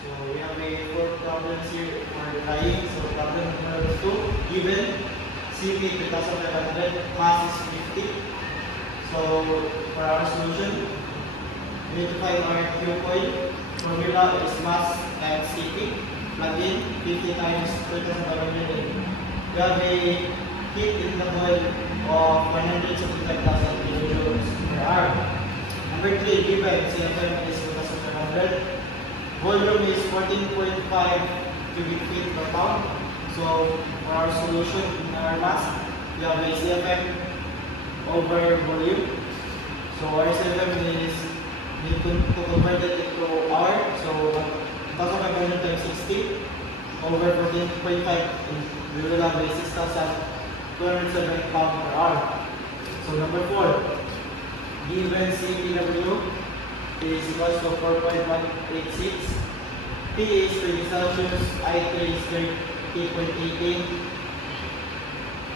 So we have a four problems here for drying. So problem number 2, given CP 2500, mass is 50. So for our solution, we need to find our Q coil. Formula is mass times CP. Plug in 50 times 2500. We have a heat in the coil of 175,000 kilojoules per hour. Number 3, given CFM is 2500. Volume is 14.5 cubic feet per pound. So for our solution in our mass, we have a CFM over volume. So our CFM is need to convert it into hour. So 1,500 times 60 over 14.5, we will have a 6,207 pound per hour. So number 4, given CPW is equals to 4.186. T is 20 Celsius, I3 is 30.18,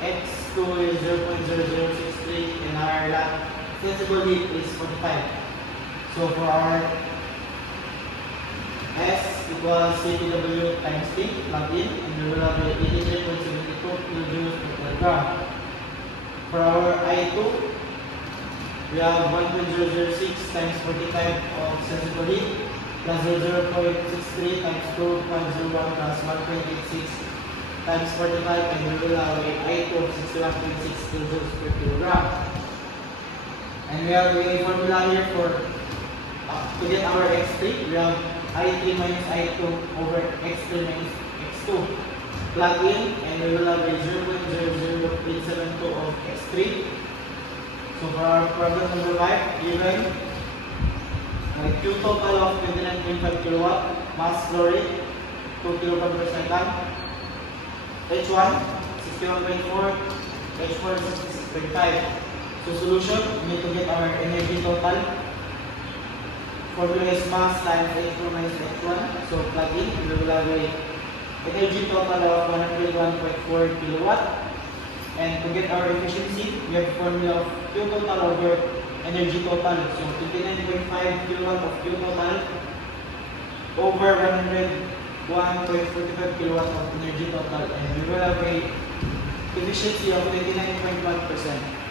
X2 is 0.0063, and our sensible heat is 45. So for our S equals CPW times T, plug in, and we will have 83.72 kilojoules per gram. For our I2, we have 1.006 times 45 of sensible heat plus 0.63 times 2.01 plus 1.86 times 45, and we will have a I2 of 61.6 kilojoules per kilogram. And we have a formula here for to get our X3. We have I3 minus I2 over X3 minus X2. Plug in, and we will have a 0.00872 of X3. So for our problem number 5, given Q total of 29.5 kilowatt, mass flow rate 2 kilogram per second, H1 61.4, H4 66.5. So solution, we need to get our energy total. Formula is mass times H4 minus H1. So plug in, we will have a energy total of 101.4 kilowatt. And to get our efficiency, we have formula of Q total over energy total. So 29.5 kilowatt of Q total over 101.45 kilowatt of energy total. And we will have a efficiency of 29.1%.